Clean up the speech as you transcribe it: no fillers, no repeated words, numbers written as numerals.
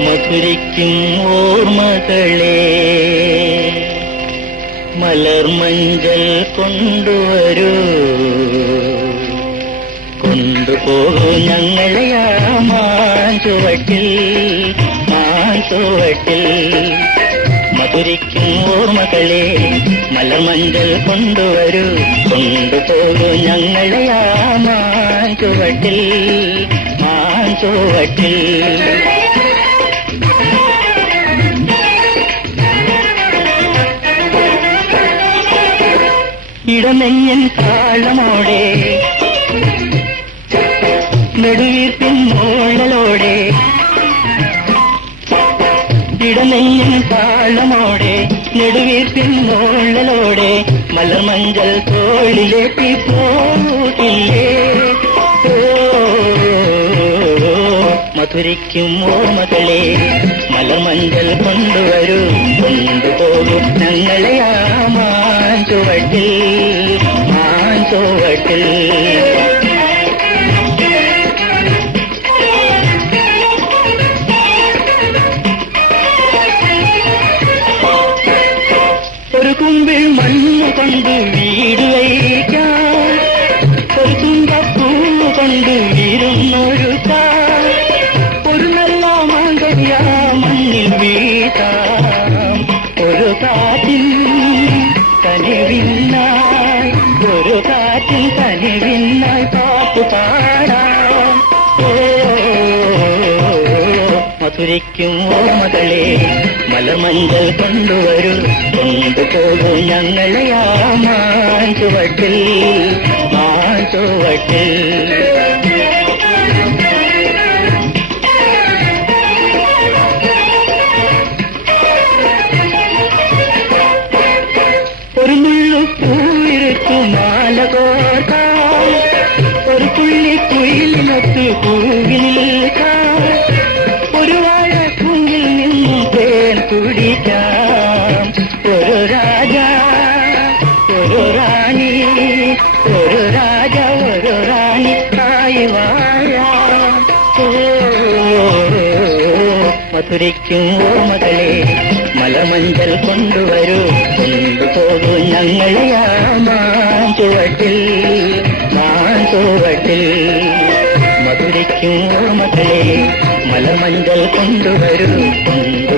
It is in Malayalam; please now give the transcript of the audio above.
മധുരിക്കും ഓർമ്മകളെ മലർമഞ്ചൽ കൊണ്ടുവരൂ, കൊണ്ടുപോകൂ ഞങ്ങളെ ആ മാഞ്ചുവട്ടിൽ, മാഞ്ചുവട്ടിൽ. മധുരിക്കും ഓർമ്മകളെ മലർമഞ്ചൽ കൊണ്ടുവരൂ, കൊണ്ടുപോകൂ ഞങ്ങളെ ആ മാഞ്ചുവട്ടിൽ, മാഞ്ചുവട്ടിൽ. ഇടനെഞ്ഞൻ താളമോടെ നെടുവീർപ്പിൻ മോളലോടെ, ഇടനെഞ്ഞൻ താളമോടെ നെടുവീർപ്പിൻ മോളലോടെ മലർമഞ്ചൽ തോളിലേറ്റി പോകില്ലേ. മധുരിക്കും ഓർമ്മകളെ മലർമഞ്ചൽ കൊണ്ടുവരൂ, കൊണ്ടുപോകും ഞങ്ങളെ ആ മാഞ്ചുവട്ടിൽ, മാഞ്ചുവട്ടിൽ. ഒരു കുമ്പിൾ മണ്ണ് കൊണ്ട് വീട് വയ്ക്കാം, ഒരു തുമ്പപ്പൂ കൊണ്ട് വിരുന്നൊരുക്കാം, ഒരു നല്ല മാങ്കനിയ മണ്ണിൽ വീട്ടാം. ഒരു കാറ്റിൻ കനിവിന്നായി, ഒരു കാറ്റിൻ കനിവിന്നായി പാട്ടു പാടാം. മധുരിക്കും ഓർമ്മകളെ മലർമഞ്ചൽ കൊണ്ടുവരൂ, കൊണ്ടുപോകൂ ഞങ്ങളെ ആ മാഞ്ചുവട്ടിൽ, മാഞ്ചുവട്ടിൽ. ഒരു മുള്ളു പൂവിരുത്തു മാല കോർക്കാം, ഒരു പുള്ളി കുയിലിനൊത്തു പൂവി നിൽക്കാം, ഒരു വാഴ കുഞ്ഞിൽ നിന്നും തേൻ കുടിക്കാം. ഒരു രാജ ഒരു റാണി, ഒരു രാജ ഒരു റാണി ആയി വാഴാം. മധുരിക്കും ഓർമ്മകളെ മലർമഞ്ചൽ കൊണ്ടുവരൂ, കൊണ്ടുപോകൂ ഞങ്ങളെ ആ മാഞ്ചുവട്ടിൽ, മാഞ്ചുവട്ടിൽ. മധുരിക്കും ഓർമ്മകളെ മലർമഞ്ചൽ കൊണ്ടുവരൂ, കൊണ്ടു